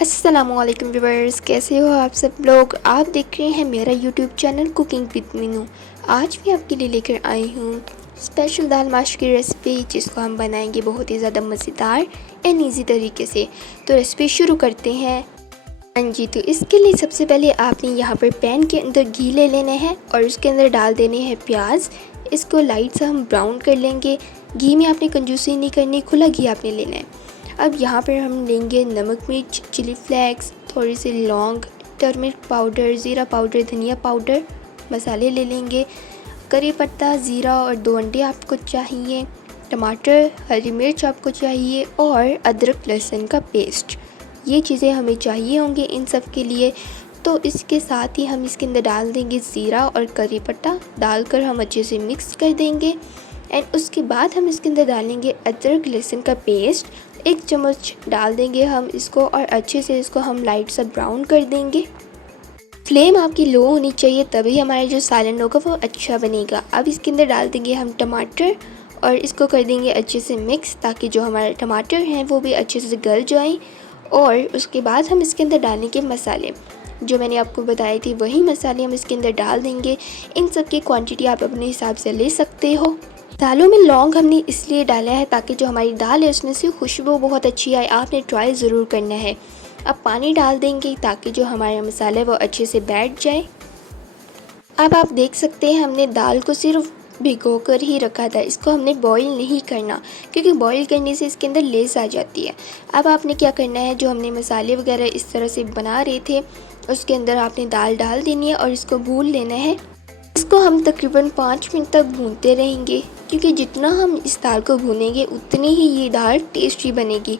अस्सलामुअलैकुम व्यूअर्स, कैसे हो आप सब लोग। आप देख रहे हैं मेरा YouTube channel cooking with Meenu. आज मैं आपके लिए लेकर आई हूँ स्पेशल दाल माश की रेसिपी, जिसको हम बनाएंगे बहुत ही ज़्यादा मज़ेदार एंड ईजी तरीके से। तो रेसिपी शुरू करते हैं। हाँ जी, तो इसके लिए सबसे पहले आपने यहाँ पर पैन के अंदर घी ले लेना है और उसके अंदर डाल देने हैं प्याज। इसको लाइट सा हम ब्राउन कर लेंगे। घी में आपने कंजूसी नहीं करनी, खुला घी आपने लेना है। अब यहाँ पर हम लेंगे नमक, मिर्च, चिली फ्लेक्स, थोड़ी सी लौंग, टर्मरिक पाउडर, ज़ीरा पाउडर, धनिया पाउडर, मसाले ले लेंगे। करी पत्ता, ज़ीरा और 2 अंडे आपको चाहिए। टमाटर, हरी मिर्च आपको चाहिए और अदरक लहसुन का पेस्ट। ये चीज़ें हमें चाहिए होंगे इन सब के लिए। तो इसके साथ ही हम इसके अंदर डाल देंगे ज़ीरा और करी पत्ता, डालकर हम अच्छे से मिक्स कर देंगे। एंड उसके बाद हम इसके अंदर डालेंगे अदरक लहसुन का पेस्ट, 1 चम्मच डाल देंगे हम इसको और अच्छे से इसको हम लाइट सा ब्राउन कर देंगे। फ्लेम आपकी लो होनी चाहिए, तभी हमारा जो सालन होगा वो अच्छा बनेगा। अब इसके अंदर डाल देंगे हम टमाटर और इसको कर देंगे अच्छे से मिक्स, ताकि जो हमारे टमाटर हैं वो भी अच्छे से गल जाएं। और उसके बाद हम इसके अंदर डालेंगे मसाले, जो मैंने आपको बताए थे वही मसाले हम इसके अंदर डाल देंगे। इन सब की क्वांटिटी आप अपने हिसाब से ले सकते हो। दालों में लौंग हमने इसलिए डाला है ताकि जो हमारी दाल है उसमें से खुशबू बहुत अच्छी आए। आपने ट्राई ज़रूर करना है। अब पानी डाल देंगे ताकि जो हमारा मसाला है वो अच्छे से बैठ जाए। अब आप देख सकते हैं हमने दाल को सिर्फ भिगो कर ही रखा था, इसको हमने बॉईल नहीं करना, क्योंकि बॉईल करने से इसके अंदर लेस आ जाती है। अब आपने क्या करना है, जो हमने मसाले वगैरह इस तरह से बना रहे थे उसके अंदर आपने दाल डाल देनी है और इसको भून लेना है। इसको हम तकरीबन 5 मिनट तक भूनते रहेंगे, क्योंकि जितना हम इस दाल को भूनेंगे उतनी ही ये दाल टेस्टी बनेगी।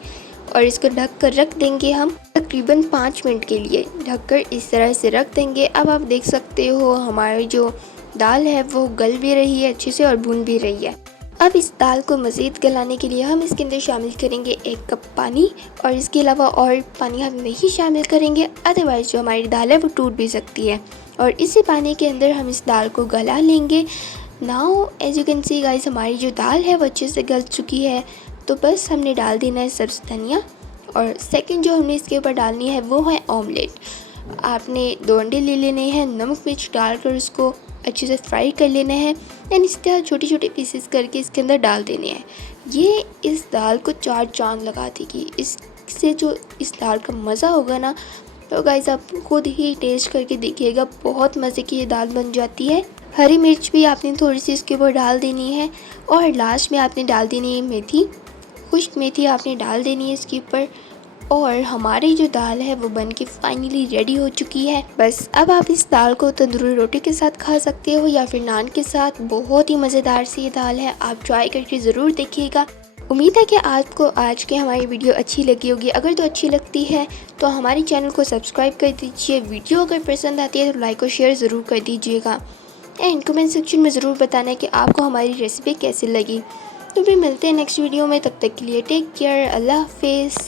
और इसको ढक कर रख देंगे हम तकरीबन 5 मिनट के लिए, ढककर इस तरह से रख देंगे। अब आप देख सकते हो हमारी जो दाल है वो गल भी रही है अच्छे से और भून भी रही है। अब इस दाल को मज़ीद गलाने के लिए हम इसके अंदर शामिल करेंगे 1 कप पानी, और इसके अलावा और पानी हम नहीं शामिल करेंगे, अदरवाइज़ जो हमारी दाल है वो टूट भी सकती है। और इसी पानी के अंदर हम इस दाल को गला लेंगे। Now as you can see guys, हमारी जो दाल है वो अच्छे से गल चुकी है। तो बस हमने डाल देना है सब्ज़ धनिया, और सेकंड जो हमने इसके ऊपर डालनी है वो है ऑमलेट। आपने 2 अंडे ले लेने हैं, नमक मिर्च डालकर उसको अच्छे से फ्राई कर लेना है। एंड इस तरह छोटे छोटे पीसेस करके इसके अंदर डाल देने हैं। ये इस दाल को 4 चांद लगा देगी। इससे जो इस दाल का मज़ा होगा ना, तो गाइस आप खुद ही टेस्ट करके देखिएगा, बहुत मज़े की ये दाल बन जाती है। हरी मिर्च भी आपने थोड़ी सी इसके ऊपर डाल देनी है, और लास्ट में आपने डाल देनी है मेथी, खुश्क मेथी आपने डाल देनी है इसके ऊपर। और हमारी जो दाल है वो बन के फाइनली रेडी हो चुकी है। बस अब आप इस दाल को तंदूरी रोटी के साथ खा सकते हो या फिर नान के साथ। बहुत ही मज़ेदार सी ये दाल है, आप ट्राई करके ज़रूर देखिएगा। उम्मीद है कि आपको आज की हमारी वीडियो अच्छी लगी होगी। अगर तो अच्छी लगती है तो हमारे चैनल को सब्सक्राइब कर दीजिए। वीडियो अगर पसंद आती है तो लाइक और शेयर ज़रूर कर दीजिएगा। एंड कमेंट सेक्शन में ज़रूर बताना कि आपको हमारी रेसिपी कैसी लगी। तो फिर मिलते हैं नेक्स्ट वीडियो में, तब तक के लिए टेक केयर, अल्लाह हाफिज़।